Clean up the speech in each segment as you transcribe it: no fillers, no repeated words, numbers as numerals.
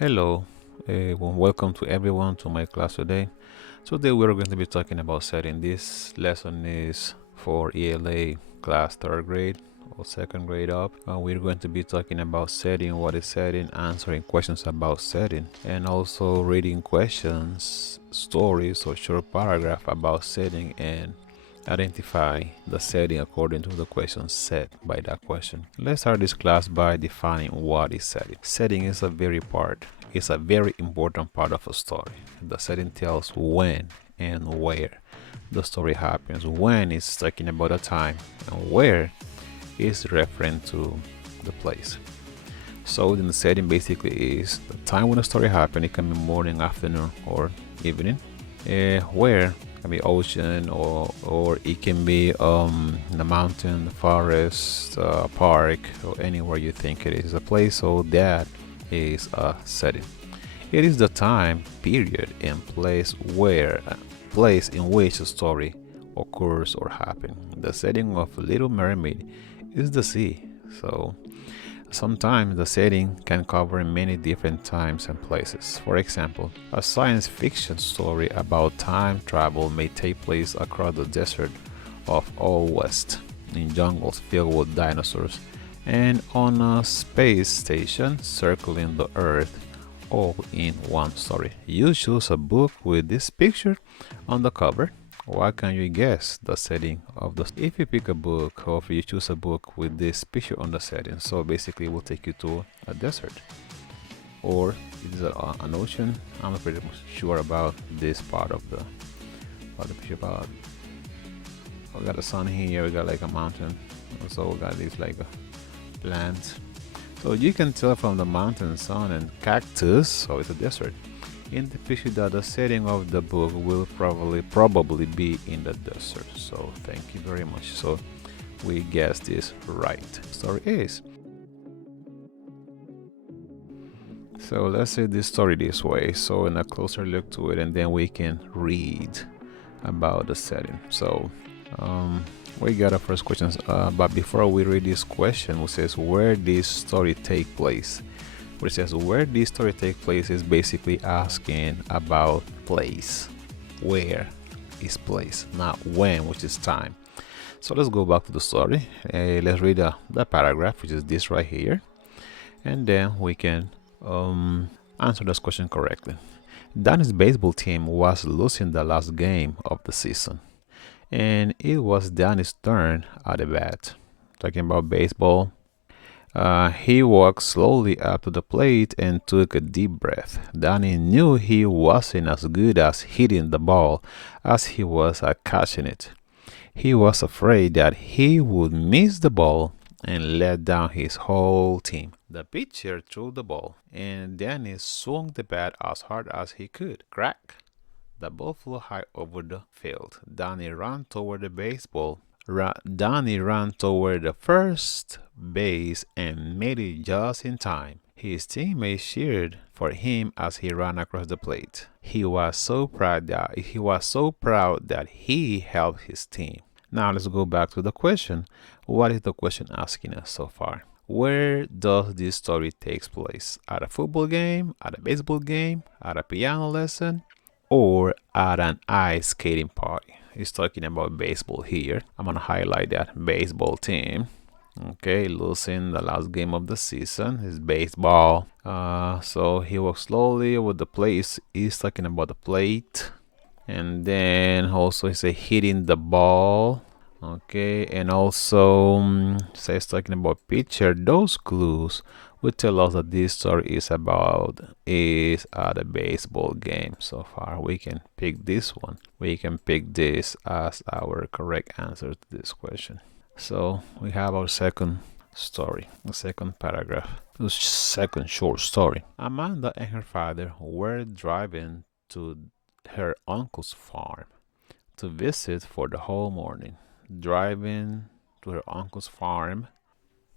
Hello, welcome to everyone to my class today. Today we're going to be talking about setting. This lesson is for ELA class third grade or second grade up. We're going to be talking about setting, what is setting, answering questions about setting, and also reading questions, stories, or short paragraph about setting and identify the setting according to the question set by that question. Let's start this class by defining what is setting. Setting is a very important part of a story. The setting tells when and where the story happens. When is talking about a time, and where is referring to the place. So the setting basically is the time when the story happened. It can be morning, afternoon, or evening. Where can be ocean, or it can be the mountain, the forest, park, or anywhere you think it is a place. So that is a setting. It is the time, period, and place in which a story occurs or happens. The setting of Little Mermaid is the sea. So sometimes the setting can cover many different times and places. For example, a science fiction story about time travel may take place across the desert of Old West, in jungles filled with dinosaurs, and on a space station circling the Earth, all in one story. You choose a book with this picture on the cover. What can you guess the setting of the? If you pick a book, or if you choose a book with this picture on the setting, so basically it will take you to a desert, or it is an ocean. I'm not pretty much sure about this part of the picture. About we got the sun here, we got like a mountain, also we got this like a plant. So you can tell from the mountain, sun, and cactus, so it's a desert. In the picture that the setting of the book will probably be in the desert. So thank you very much. So we guessed this right. Story is. So let's say this story this way. So in a closer look to it, and then we can read about the setting. So we got our first questions, but before we read this question, which says where this story take place. Which says where this story take place is basically asking about place. Where is place, not when, which is time. So let's go back to the story. Let's read the paragraph, which is this right here, and then we can answer this question correctly. Danny's baseball team was losing the last game of the season, and it was Danny's turn at the bat. Talking about baseball, he walked slowly up to the plate and took a deep breath. Danny knew he wasn't as good at hitting the ball as he was at catching it. He was afraid that he would miss the ball and let down his whole team. The pitcher threw the ball, and Danny swung the bat as hard as he could. Crack! The ball flew high over the field. Danny ran toward the baseball. Danny ran toward the first base and made it just in time. His teammates cheered for him as he ran across the plate. He was so proud that he helped his team. Now let's go back to the question. What is the question asking us so far? Where does this story take place? At a football game, at a baseball game, at a piano lesson, or at an ice skating party? He's talking about baseball here. I'm gonna highlight that baseball team. Okay, losing the last game of the season is baseball. So he walks slowly with the plate. He's talking about the plate, and then also he say hitting the ball. Okay, and also says talking about pitcher. Those clues would tell us that this story is at a baseball game. So far, we can pick this one. We can pick this as our correct answer to this question. So we have our second story, the second paragraph, the second short story. Amanda and her father were driving to her uncle's farm to visit for the whole morning. Driving to her uncle's farm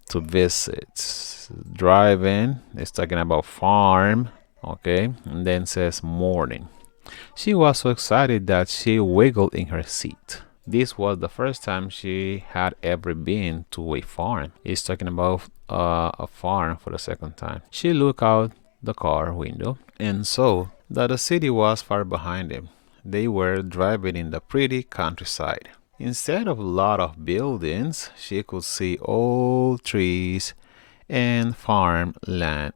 to visit. Driving is talking about farm, okay, and then says morning. She was so excited that she wiggled in her seat. This was the first time she had ever been to a farm. He's talking about a farm for the second time. She looked out the car window and saw that the city was far behind them. They were driving in the pretty countryside. Instead of a lot of buildings, she could see old trees and farmland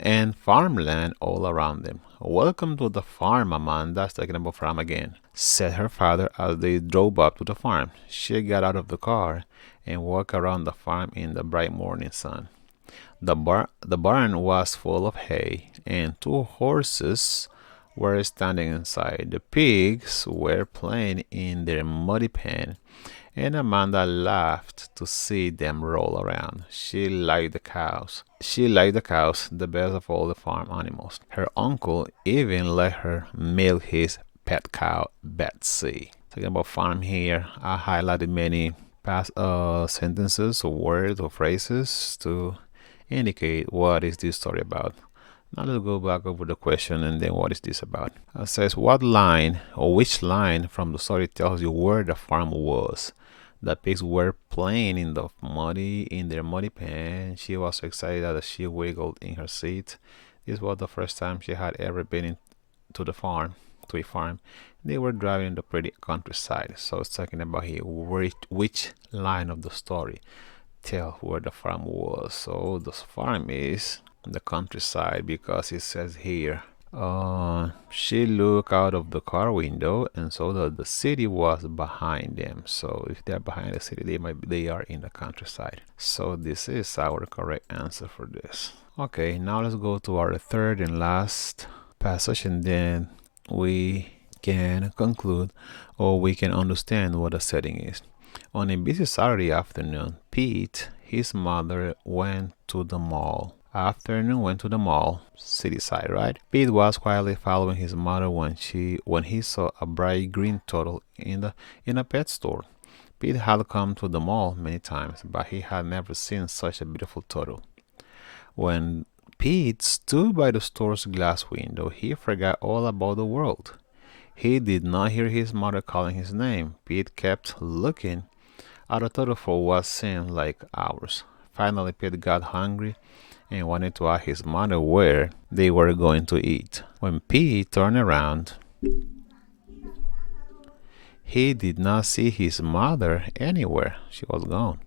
all around them. Welcome to the farm, Amanda, talking about farm again, said her father as they drove up to the farm. She got out of the car and walked around the farm in the bright morning sun. The barn was full of hay, and two horses were standing inside. The pigs were playing in their muddy pen, and Amanda laughed to see them roll around. She liked the cows. She liked the cows the best of all the farm animals. Her uncle even let her milk his pet cow, Betsy. Talking about farm here, I highlighted many past sentences or words or phrases to indicate what is this story about. Now let's go back over the question and then what is this about? It says what line or which line from the story tells you where the farm was? The pigs were playing in their muddy pen. She was so excited that she wiggled in her seat. This was the first time she had ever been to a farm. They were driving in the pretty countryside. So it's talking about here which line of the story tell where the farm was. So the farm is the countryside because it says here she looked out of the car window and saw that the city was behind them. So if they're behind the city, they are in the countryside. So this is our correct answer for this. Okay, now let's go to our third and last passage, and then we can conclude or we can understand what the setting is. On a busy Saturday afternoon, Pete, his mother, went to the mall. City side, right? Pete was quietly following his mother when he saw a bright green turtle in a pet store. Pete had come to the mall many times, but he had never seen such a beautiful turtle. When Pete stood by the store's glass window, he forgot all about the world. He did not hear his mother calling his name. Pete kept looking at the turtle for what seemed like hours. Finally, Pete got hungry and wanted to ask his mother where they were going to eat. When Pete turned around, he did not see his mother anywhere. She was gone.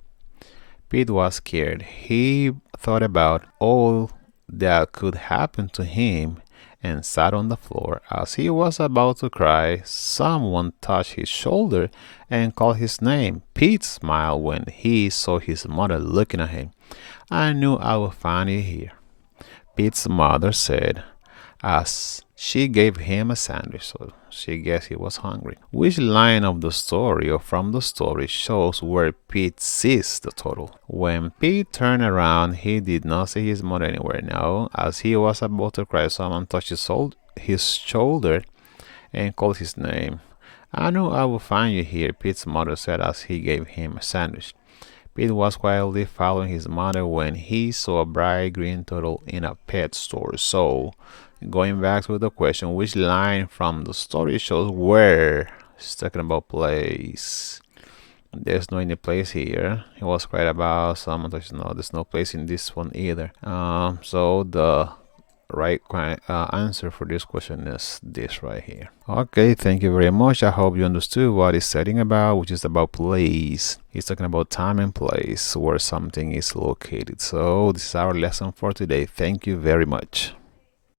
Pete was scared. He thought about all that could happen to him and sat on the floor. As he was about to cry, someone touched his shoulder and called his name. Pete smiled when he saw his mother looking at him. I knew I would find you here, Pete's mother said as she gave him a sandwich, so she guessed he was hungry. Which line of the story or from the story shows where Pete sees the turtle? When Pete turned around, he did not see his mother anywhere. No, as he was about to cry, someone touched his shoulder and called his name. I knew I would find you here, Pete's mother said as he gave him a sandwich. Pete was quietly following his mother when he saw a bright green turtle in a pet store. So, going back to the question, which line from the story shows where? It's talking about place. There's no any place here. He was quiet about someone. No, there's no place in this one either. So the right answer for this question is this right here. Okay, thank you very much. I hope you understood what it's setting about, which is about place. It's talking about time and place where something is located. So this is our lesson for today. Thank you very much.